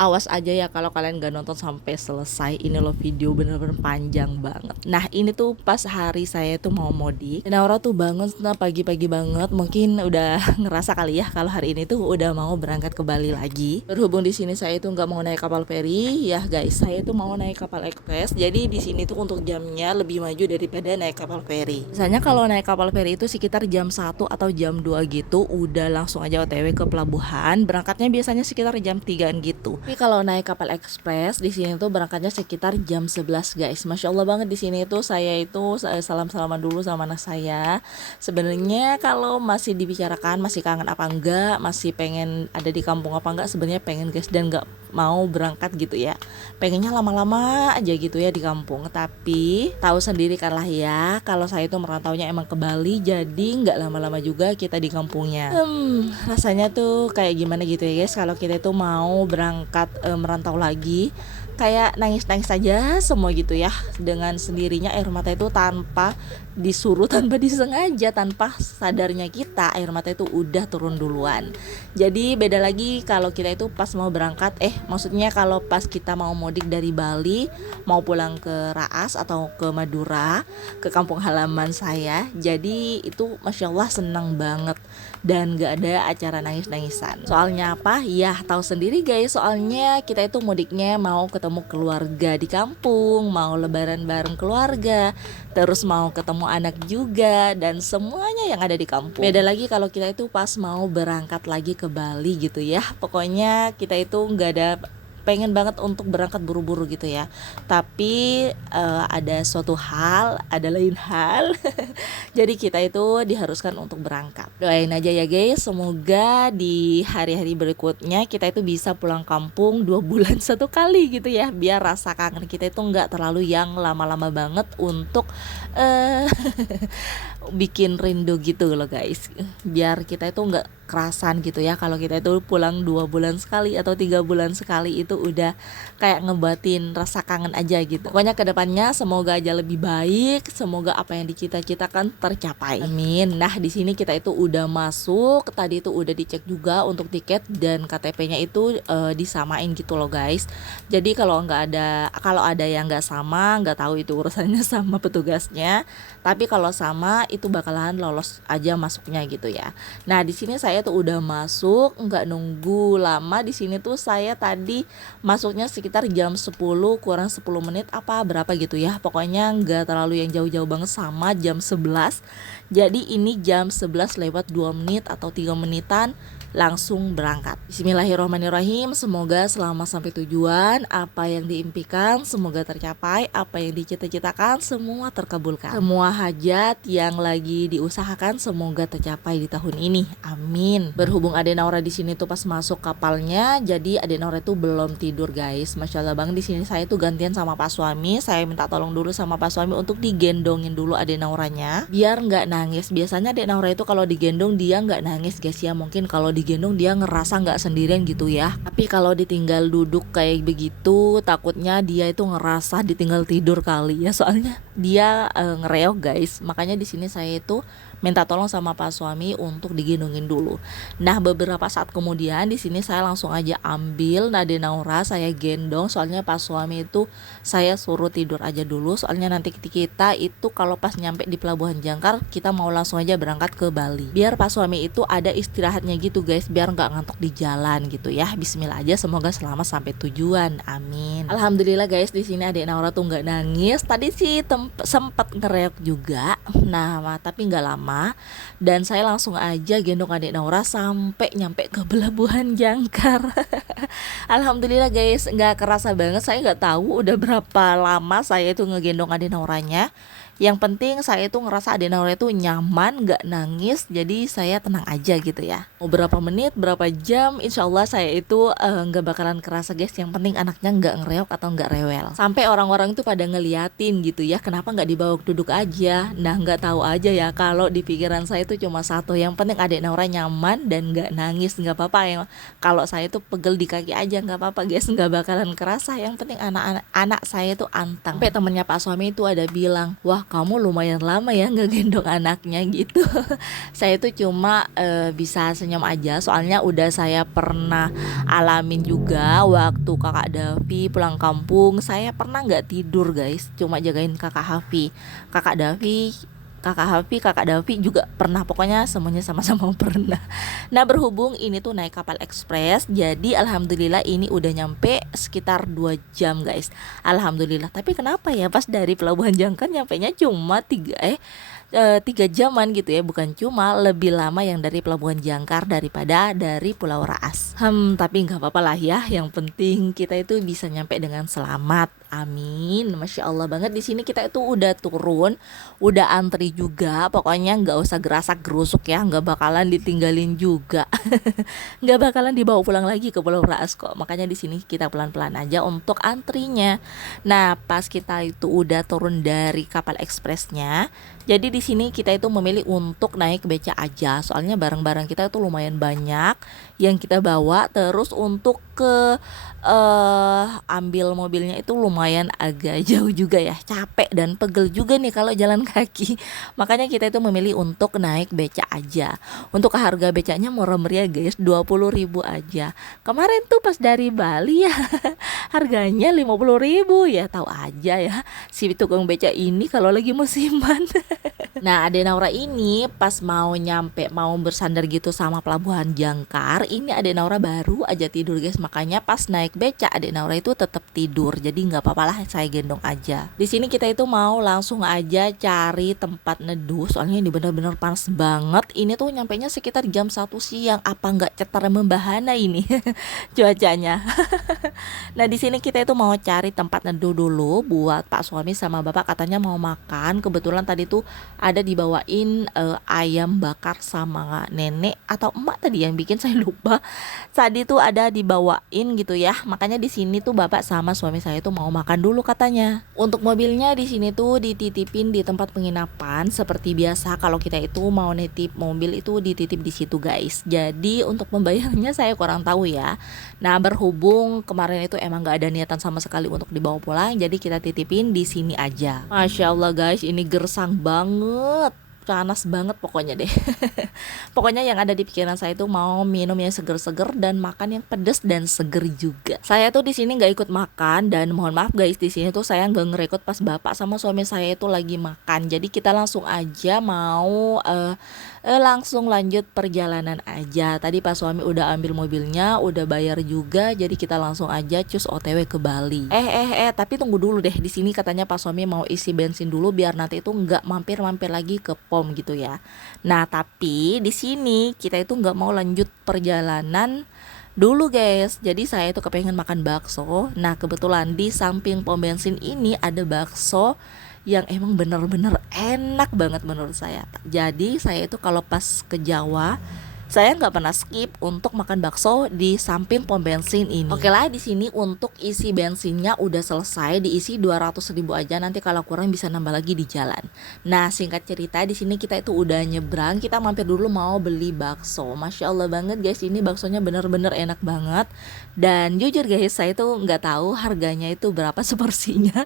Awas aja ya kalau kalian gak nonton sampai selesai. Ini loh video bener-bener panjang banget. Nah ini tuh pas hari saya tuh mau mudik. Naura tuh bangun pagi-pagi banget. Mungkin udah ngerasa kali ya kalau hari ini tuh udah mau berangkat ke Bali lagi. Berhubung di sini saya tuh nggak mau naik kapal feri ya guys. Saya tuh mau naik kapal ekspres. Jadi di sini tuh untuk jamnya lebih maju daripada naik kapal feri. Misalnya kalau naik kapal feri itu sekitar jam 1 atau jam 2 gitu udah langsung aja OTW ke pelabuhan. Berangkatnya biasanya sekitar jam 3-an gitu. Tapi kalau naik kapal ekspres di sini tuh berangkatnya sekitar jam 11 guys. Masya Allah banget di sini tuh saya itu salam-salaman dulu sama anak saya. Sebenarnya kalau masih dibicarakan masih kangen apa enggak, masih pengen ada di kampung apa enggak, sebenarnya pengen guys, dan enggak mau berangkat gitu ya. Pengennya lama-lama aja gitu ya di kampung. Tapi tahu sendiri kan lah ya, kalau saya itu merantaunya emang ke Bali, jadi nggak lama-lama juga kita di kampungnya. Rasanya tuh kayak gimana gitu ya guys, kalau kita itu mau berangkat merantau lagi, kayak nangis-nangis saja semua gitu ya. Dengan sendirinya air mata itu tanpa disuruh, tanpa disengaja, tanpa sadarnya kita air mata itu udah turun duluan. Jadi beda lagi kalau kita itu pas mau berangkat, maksudnya kalau pas kita mau mudik dari Bali mau pulang ke Raas atau ke Madura, ke kampung halaman saya. Jadi itu Masya Allah senang banget dan gak ada acara nangis-nangisan. Soalnya apa? Ya tahu sendiri guys, soalnya kita itu mudiknya mau ketemu keluarga di kampung, mau lebaran bareng keluarga, terus mau ketemu anak juga, dan semuanya yang ada di kampung. Beda lagi kalau kita itu pas mau berangkat lagi ke Bali gitu ya. Pokoknya kita itu nggak ada pengen banget untuk berangkat buru-buru gitu ya. Tapi ada suatu hal, ada lain hal. Jadi kita itu diharuskan untuk berangkat. Doain aja ya guys, semoga di hari-hari berikutnya kita itu bisa pulang kampung 2 bulan 1 kali gitu ya. Biar rasa kangen kita itu nggak terlalu yang lama-lama banget untuk bikin rindu gitu loh guys. Biar kita itu nggak kerasan gitu ya kalau kita itu pulang 2 bulan sekali atau 3 bulan sekali, itu udah kayak ngebatin rasa kangen aja gitu. Pokoknya kedepannya semoga aja lebih baik, semoga apa yang dicita-citakan tercapai, amin. Nah di sini kita itu udah masuk, tadi itu udah dicek juga untuk tiket dan KTP-nya itu disamain gitu loh guys. Jadi kalau ada yang nggak sama, nggak tahu itu urusannya sama petugasnya, tapi kalau sama itu bakalan lolos aja masuknya gitu ya. Nah di sini saya tuh udah masuk, nggak nunggu lama di sini tuh. Saya tadi masuknya sekitar jam 10 kurang 10 menit apa berapa gitu ya. Pokoknya nggak terlalu yang jauh-jauh banget sama jam 11. Jadi ini jam 11 lewat 2 menit atau 3 menitan langsung berangkat. Bismillahirrahmanirrahim. Semoga selama sampai tujuan, apa yang diimpikan semoga tercapai, apa yang dicita-citakan semua terkabulkan. Semua hajat yang lagi diusahakan semoga tercapai di tahun ini. Amin. Berhubung Ade Naura di sini tuh pas masuk kapalnya, jadi Ade Naura tuh belum tidur guys. Masya Allah bang, di sini saya tuh gantian sama Pak Suami. Saya minta tolong dulu sama Pak Suami untuk digendongin dulu Ade Nauranya biar nggak nangis. Biasanya Ade Naura itu kalau digendong dia nggak nangis guys ya. Mungkin kalau digendong dia ngerasa nggak sendirian gitu ya. Tapi kalau ditinggal duduk kayak begitu, takutnya dia itu ngerasa ditinggal tidur kali ya. Soalnya dia ngereok guys. Makanya di sini saya itu minta tolong sama Pak Suami untuk digendongin dulu. Nah beberapa saat kemudian di sini saya langsung aja ambil Ade Naura, saya gendong. Soalnya Pak Suami itu saya suruh tidur aja dulu. Soalnya nanti kita itu kalau pas nyampe di Pelabuhan Jangkar, kita mau langsung aja berangkat ke Bali. Biar Pak Suami itu ada istirahatnya gitu guys, biar nggak ngantuk di jalan gitu ya. Bismillah aja, semoga selamat sampai tujuan, amin. Alhamdulillah guys, di sini Ade Naura tuh nggak nangis. Tadi sih sempat ngereok juga, tapi nggak lama. Dan saya langsung aja gendong Ade Naura sampai nyampe ke Pelabuhan Jangkar. Alhamdulillah guys, nggak kerasa banget. Saya nggak tahu udah berapa lama saya itu ngegendong Ade Nauranya. Yang penting saya itu ngerasa Ade Naura itu nyaman, gak nangis, jadi saya tenang aja gitu ya. Mau berapa menit, berapa jam, insya Allah saya itu gak bakalan kerasa guys. Yang penting anaknya gak ngereok atau gak rewel. Sampai orang-orang itu pada ngeliatin gitu ya, kenapa gak dibawa duduk aja. Nah gak tahu aja ya, kalau di pikiran saya itu cuma satu, yang penting Ade Naura nyaman dan gak nangis, gak apa-apa ya. Kalau saya itu pegel di kaki aja gak apa-apa guys, gak bakalan kerasa. Yang penting anak saya itu antang. Sampai temennya Pak Suami itu ada bilang, wah kamu lumayan lama ya nggak gendong anaknya gitu. Saya tuh cuma bisa senyum aja, soalnya udah saya pernah alamin juga waktu kakak Davi pulang kampung. Saya pernah nggak tidur guys, cuma jagain kakak Hafi. kakak Davi kakak Davi juga pernah, pokoknya semuanya sama-sama pernah. Nah berhubung ini tuh naik kapal ekspres, jadi alhamdulillah ini udah nyampe sekitar 2 jam guys. Alhamdulillah. Tapi kenapa ya pas dari Pelabuhan Jangkar nyampenya cuma 3 jaman gitu ya, bukan cuma lebih lama yang dari Pelabuhan Jangkar daripada dari Pulau Raas. Tapi nggak apa-apa lah ya, yang penting kita itu bisa nyampe dengan selamat. Amin, masya Allah banget. Di sini kita itu udah turun, udah antri juga. Pokoknya nggak usah gerasak gerusuk ya, nggak bakalan ditinggalin juga, nggak bakalan dibawa pulang lagi ke Pulau Raas kok. Makanya di sini kita pelan-pelan aja untuk antrinya. Nah, pas kita itu udah turun dari kapal ekspresnya, jadi di sini kita itu memilih untuk naik beca aja. Soalnya barang-barang kita itu lumayan banyak yang kita bawa. Terus untuk ke ambil mobilnya itu lumayan agak jauh juga ya, capek dan pegel juga nih kalau jalan kaki. Makanya kita itu memilih untuk naik beca aja. Untuk harga becanya murah meriah guys, 20.000 aja. Kemarin tuh pas dari Bali ya harganya 50.000 ya, tahu aja ya si tukang beca ini kalau lagi musiman. Nah, Ade Naura ini pas mau nyampe, mau bersandar gitu sama Pelabuhan Jangkar, ini Ade Naura baru aja tidur guys. Makanya pas naik beca Ade Naura itu tetap tidur. Jadi nggak apa-apa lah, saya gendong aja. Di sini kita itu mau langsung aja cari tempat neduh, soalnya ini bener-bener panas banget. Ini tuh nyampenya sekitar jam 1 siang. Apa nggak cetar membahana ini cuacanya. Nah, di sini kita itu mau cari tempat neduh dulu buat Pak suami sama Bapak, katanya mau makan. Kebetulan tadi tuh ada dibawain ayam bakar sama nenek atau emak tadi yang bikin, saya lupa. Tadi tuh ada dibawain gitu ya. Makanya di sini tuh Bapak sama suami saya tuh mau makan dulu katanya. Untuk mobilnya di sini tuh dititipin di tempat penginapan seperti biasa. Kalau kita itu mau nitip mobil itu dititip di situ guys. Jadi untuk membayarnya saya kurang tahu ya. Nah, berhubung kemarin itu emang gak ada niatan sama sekali untuk dibawa pulang, jadi kita titipin di sini aja. Masya Allah guys, ini gersang banget, panas banget pokoknya deh. Pokoknya yang ada di pikiran saya itu mau minum yang seger-seger dan makan yang pedas dan seger juga. Saya tuh di sini nggak ikut makan, dan mohon maaf guys, di sini tuh saya nggak ngerekod pas Bapak sama suami saya itu lagi makan. Jadi kita langsung aja mau langsung lanjut perjalanan aja. Tadi Pak suami udah ambil mobilnya, udah bayar juga, jadi kita langsung aja cus OTW ke Bali. Tapi tunggu dulu deh. Di sini katanya Pak suami mau isi bensin dulu biar nanti itu nggak mampir-mampir lagi ke pom gitu ya. Nah, tapi di sini kita itu nggak mau lanjut perjalanan dulu guys. Jadi saya itu kepengen makan bakso. Nah, kebetulan di samping pom bensin ini ada bakso yang emang bener-bener enak banget menurut saya. Jadi saya itu kalau pas ke Jawa, saya nggak pernah skip untuk makan bakso di samping pom bensin ini. Oke lah, di sini untuk isi bensinnya udah selesai, diisi 200.000 aja. Nanti kalau kurang bisa nambah lagi di jalan. Nah, singkat cerita di sini kita itu udah nyebrang, kita mampir dulu mau beli bakso. Masya Allah banget guys, ini baksonya bener-bener enak banget. Dan jujur guys, saya tuh nggak tahu harganya itu berapa seporsinya.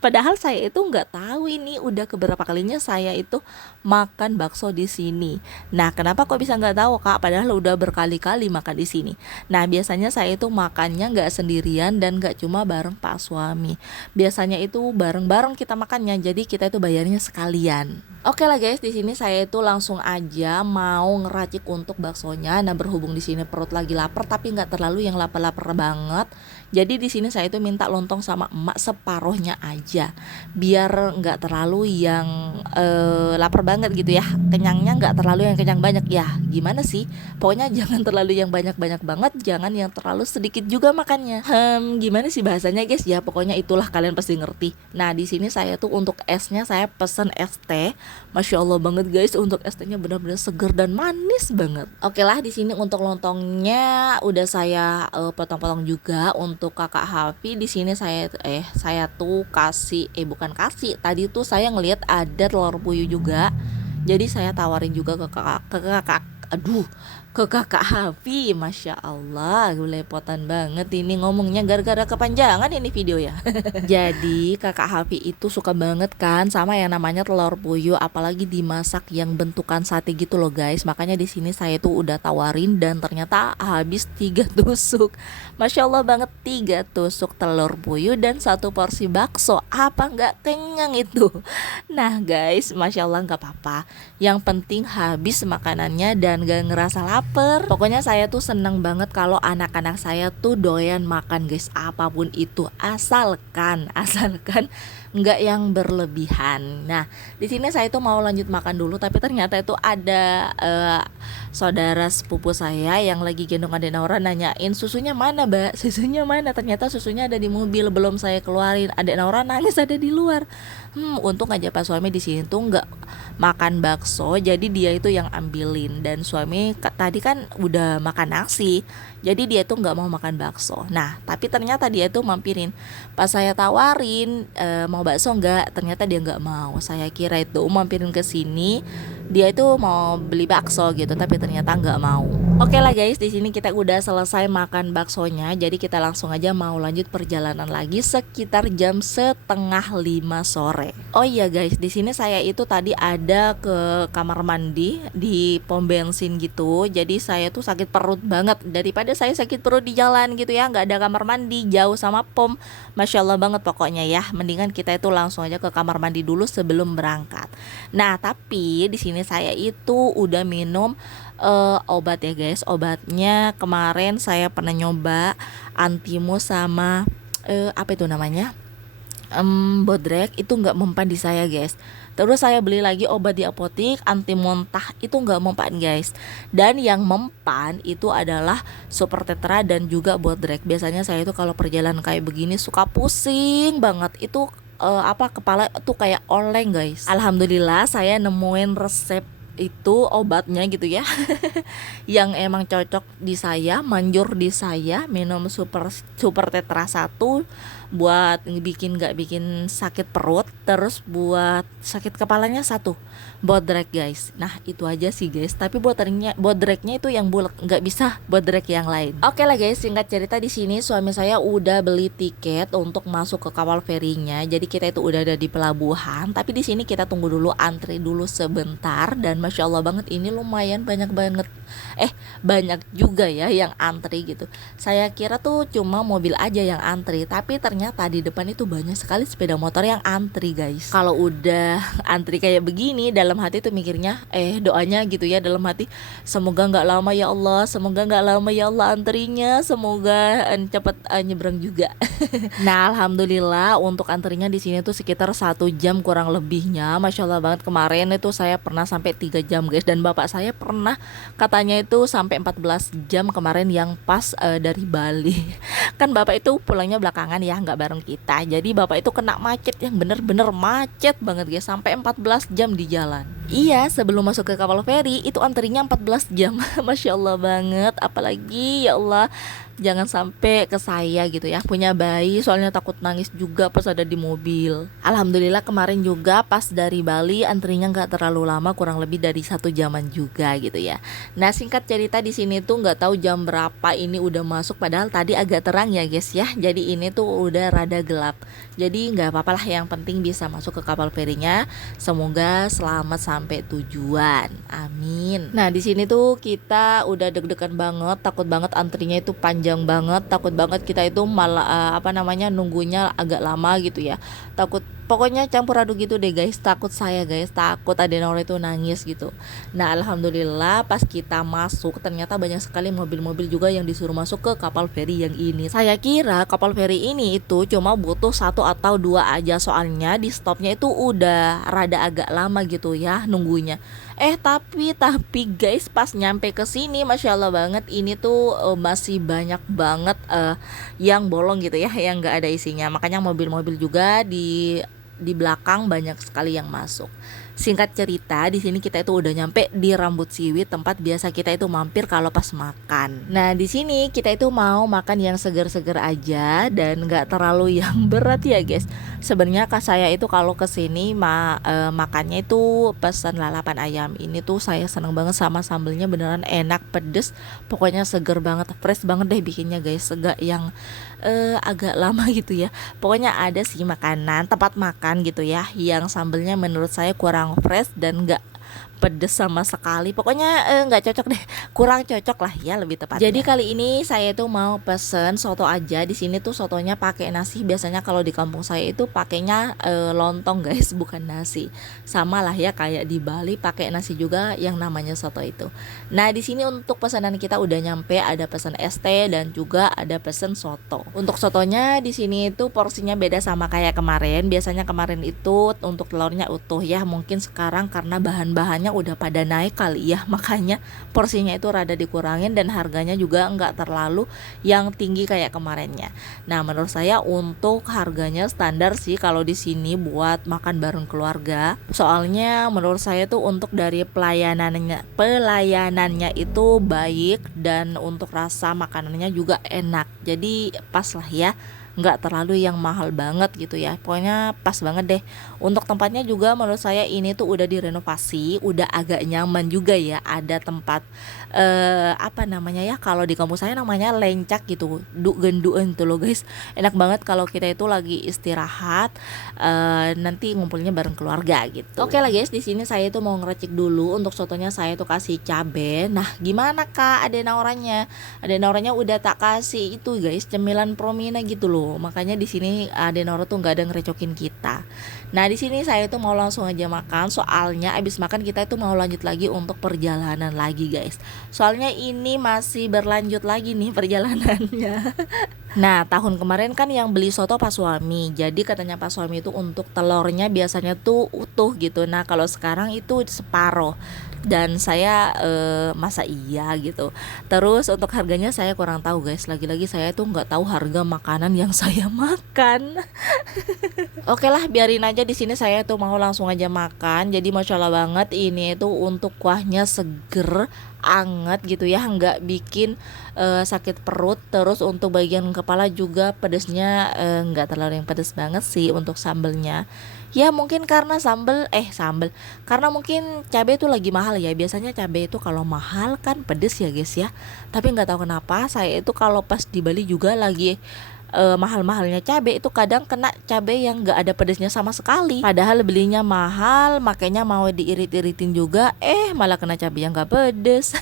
Padahal saya itu nggak tahu ini udah keberapa kalinya saya itu makan bakso di sini. Nah, kenapa kok bisa nggak tahu Kak? Padahal udah berkali-kali makan di sini. Nah, biasanya saya itu makannya nggak sendirian dan nggak cuma bareng Pak suami. Biasanya itu bareng-bareng kita makannya. Jadi kita itu bayarnya sekalian. Oke lah guys, di sini saya itu langsung aja mau ngeracik untuk baksonya. Nah, berhubung di sini perut lagi lapar tapi nggak terlalu yang lapar-lapar banget. Jadi di sini saya itu minta lontong sama emak separuhnya aja, biar nggak terlalu yang lapar banget gitu ya. Kenyangnya nggak terlalu yang kenyang banyak ya. Gimana sih? Pokoknya jangan terlalu yang banyak-banyak banget, jangan yang terlalu sedikit juga makannya. Gimana sih bahasanya guys ya? Pokoknya itulah, kalian pasti ngerti. Nah, di sini saya tuh untuk esnya saya pesen es teh. Masya Allah banget guys, untuk es tehnya benar-benar seger dan manis banget. Oke lah, di sini untuk lontongnya udah saya potong-potong juga. Untuk kakak Hafi di sini saya tuh bukan kasih. Tadi tuh saya ngelihat ada telur puyuh juga. Jadi saya tawarin juga ke kakak Ke kakak Hafi, Masya Allah, belepotan banget ini ngomongnya gara-gara kepanjangan ini video ya. Jadi kakak Hafi itu suka banget kan sama yang namanya telur puyuh, apalagi dimasak yang bentukan sate gitu loh guys. Makanya di sini saya tuh udah tawarin dan ternyata habis 3 tusuk. Masya Allah banget, 3 tusuk telur puyuh dan 1 porsi bakso. Apa nggak kenyang itu? Nah guys, Masya Allah nggak apa-apa. Yang penting habis makanannya dan gak ngerasa lapar. Pokoknya saya tuh seneng banget kalau anak-anak saya tuh doyan makan guys, apapun itu, asalkan nggak yang berlebihan. Nah di sini saya tuh mau lanjut makan dulu, tapi ternyata itu ada saudara sepupu saya yang lagi gendong adek Naura nanyain susunya mana mbak, susunya mana. Ternyata susunya ada di mobil, belum saya keluarin. Adek Naura nangis ada di luar. Untung aja pas suami di sini tuh nggak makan bakso, jadi dia itu yang ambilin, dan suami tadi kan udah makan nasi, jadi dia tuh nggak mau makan bakso. Nah tapi ternyata dia tuh mampirin, pas saya tawarin mau bakso nggak, ternyata dia nggak mau. Saya kira itu mampirin ke sini dia itu mau beli bakso gitu, tapi ternyata nggak mau. Oke lah guys, di sini kita udah selesai makan baksonya, jadi kita langsung aja mau lanjut perjalanan lagi sekitar jam setengah 5 sore. Oh iya guys, di sini saya itu tadi ada ke kamar mandi di pom bensin gitu. Jadi saya tuh sakit perut banget, daripada saya sakit perut di jalan gitu ya, nggak ada kamar mandi, jauh sama pom. Masya Allah banget pokoknya ya. Mendingan kita itu langsung aja ke kamar mandi dulu sebelum berangkat. Nah tapi di sini saya itu udah minum obat ya guys. Obatnya kemarin saya pernah nyoba Antimo sama apa itu namanya, Bodrek, itu nggak mempan di saya guys. Terus saya beli lagi obat di apotik anti muntah, itu nggak mempan guys. Dan yang mempan itu adalah Super Tetra dan juga Bodrek. Biasanya saya itu kalau perjalanan kayak begini suka pusing banget, itu kepala tuh kayak oleng guys. Alhamdulillah saya nemuin resep itu obatnya gitu ya yang emang cocok di saya, manjur di saya. Minum super tetra 1 buat nggak bikin sakit perut, terus buat sakit kepalanya 1 bodrek guys. Nah itu aja sih guys, tapi bodreknya itu yang bulat, nggak bisa bodrek yang lain. Oke lah guys, singkat cerita di sini suami saya udah beli tiket untuk masuk ke kapal ferinya. Jadi kita itu udah ada di pelabuhan, tapi di sini kita tunggu dulu, antri dulu sebentar. Dan Masya Allah banget ini lumayan banyak banget, banyak juga ya yang antri gitu. Saya kira tuh cuma mobil aja yang antri, tapi ternyata di depan itu banyak sekali sepeda motor yang antri guys. Kalau udah antri kayak begini, dalam hati tuh mikirnya doanya gitu ya dalam hati, semoga nggak lama ya Allah, semoga nggak lama ya Allah antrinya, semoga cepet nyebrang juga. Nah alhamdulillah untuk antrinya di sini tuh sekitar 1 jam kurang lebihnya. Masya Allah banget, kemarin itu saya pernah sampai 3 jam guys, dan bapak saya pernah katanya itu sampai 14 jam kemarin yang pas dari Bali. Kan bapak itu pulangnya belakangan ya, nggak bareng kita. Jadi bapak itu kena macet yang bener-bener macet banget guys, sampai 14 jam di jalan. Iya, sebelum masuk ke kapal feri itu antrinya 14 jam. Masya Allah banget, apalagi ya Allah jangan sampai ke saya gitu ya, punya bayi, soalnya takut nangis juga pas ada di mobil. Alhamdulillah kemarin juga pas dari Bali antrinya nggak terlalu lama, kurang lebih dari 1 jaman juga gitu ya. Nah singkat cerita di sini tuh nggak tahu jam berapa ini udah masuk, padahal tadi agak terang ya guys ya. Jadi ini tuh udah rada gelap, jadi nggak apa-apa lah, yang penting bisa masuk ke kapal ferinya. Semoga selamat sampai tujuan, amin. Nah di sini tuh kita udah deg-degan banget, takut banget antrinya itu panjang banget, takut banget kita itu malah nunggunya agak lama gitu ya. Takut, pokoknya campur aduk gitu deh guys. Takut saya guys, takut adek Naura itu nangis gitu. Nah alhamdulillah pas kita masuk ternyata banyak sekali mobil-mobil juga yang disuruh masuk ke kapal feri yang ini. Saya kira kapal feri ini itu cuma butuh 1 atau 2 aja, soalnya di stopnya itu udah rada agak lama gitu ya nunggunya. Tapi guys pas nyampe ke sini Masya Allah banget, ini tuh masih banyak banget yang bolong gitu ya, yang nggak ada isinya. Makanya mobil-mobil juga di belakang banyak sekali yang masuk. Singkat cerita, di sini kita itu udah nyampe di Rambut Siwit, tempat biasa kita itu mampir kalau pas makan. Nah, di sini kita itu mau makan yang seger-seger aja dan nggak terlalu yang berat ya, guys. Sebenarnya kak saya itu kalau kesini makannya itu pesan lalapan ayam. Ini tuh saya seneng banget sama sambelnya, beneran enak, pedes, pokoknya seger banget, fresh banget deh bikinnya, guys. Enggak yang agak lama gitu ya. Pokoknya ada sih makanan tempat makan gitu ya yang sambelnya menurut saya kurang fresh dan enggak pedes sama sekali. Pokoknya nggak cocok deh, kurang cocok lah ya lebih tepatnya. Jadi kali ini saya tuh mau pesen soto aja. Di sini tuh sotonya pakai nasi. Biasanya kalau di kampung saya itu pakainya lontong guys, bukan nasi. Sama lah ya kayak di Bali pakai nasi juga yang namanya soto itu. Nah di sini untuk pesanan kita udah nyampe, ada pesan ST dan juga ada pesan soto. Untuk sotonya di sini itu porsinya beda sama kayak kemarin. Biasanya kemarin itu untuk telurnya utuh ya. Mungkin sekarang karena bahan-bahannya udah pada naik kali ya, makanya porsinya itu rada dikurangin dan harganya juga nggak terlalu yang tinggi kayak kemarinnya. Nah menurut saya untuk harganya standar sih kalau di sini buat makan bareng keluarga. Soalnya menurut saya tuh untuk dari pelayanannya itu baik dan untuk rasa makanannya juga enak. Jadi pas lah ya, nggak terlalu yang mahal banget gitu ya, pokoknya pas banget deh. Untuk tempatnya juga menurut saya ini tuh udah direnovasi, udah agak nyaman juga ya, ada tempat apa namanya ya, kalau di kampung saya namanya lencak gitu, genduen tuh loh guys. Enak banget kalau kita itu lagi istirahat, nanti ngumpulnya bareng keluarga gitu. Oke lah guys, di sini saya tuh mau ngeracik dulu. Untuk sotonya saya tuh kasih cabe. Nah gimana kak adenaurannya udah tak kasih itu guys, cemilan promina gitu loh. Makanya di sini Adenora tuh nggak ada ngerecokin kita. Nah di sini saya tuh mau langsung aja makan, soalnya abis makan kita itu mau lanjut lagi untuk perjalanan lagi guys. Soalnya ini masih berlanjut lagi nih perjalanannya. Nah tahun kemarin kan yang beli soto Pak Suami, jadi katanya Pak Suami itu untuk telurnya biasanya tuh utuh gitu. Nah kalau sekarang itu separoh dan saya masa iya gitu. Terus untuk harganya saya kurang tahu guys, lagi-lagi saya tuh nggak tahu harga makanan yang saya makan. Oke lah biarin aja, di sini saya tuh mau langsung aja makan. Jadi masya Allah banget, ini tuh untuk kuahnya seger, anget gitu ya, nggak bikin sakit perut. Terus untuk bagian kepala juga pedesnya nggak terlalu yang pedes banget sih. Untuk sambelnya ya mungkin karena sambel karena mungkin cabai itu lagi mahal ya. Biasanya cabai itu kalau mahal kan pedes ya guys ya, tapi nggak tahu kenapa saya itu kalau pas di Bali juga lagi mahal-mahalnya cabai itu kadang kena cabai yang nggak ada pedesnya sama sekali, padahal belinya mahal, makanya mau diirit-iritin juga malah kena cabai yang nggak pedes.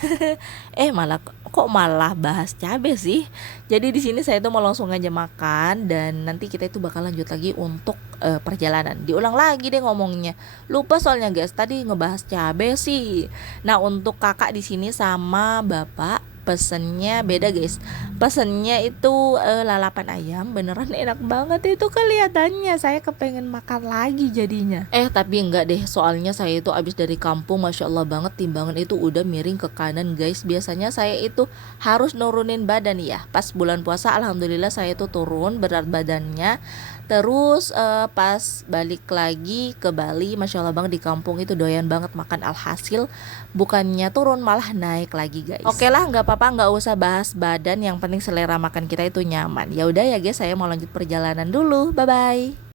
Malah bahas cabai sih. Jadi di sini saya tuh mau langsung aja makan dan nanti kita itu bakal lanjut lagi untuk perjalanan. Diulang lagi deh ngomongnya, lupa soalnya guys tadi ngebahas cabai sih. Nah untuk kakak di sini sama bapak pesennya beda guys. Pesennya itu lalapan ayam, beneran enak banget itu kelihatannya. Saya kepengen makan lagi jadinya. Tapi enggak deh, soalnya saya itu abis dari kampung, masya Allah banget timbangan itu udah miring ke kanan guys. Biasanya saya itu harus nurunin badan ya. Pas bulan puasa alhamdulillah saya itu turun berat badannya. Terus pas balik lagi ke Bali, masya Allah banget di kampung itu doyan banget makan, alhasil bukannya turun malah naik lagi guys. Oke lah nggak apa-apa, nggak usah bahas badan, yang penting selera makan kita itu nyaman. Ya udah ya guys, saya mau lanjut perjalanan dulu, bye bye.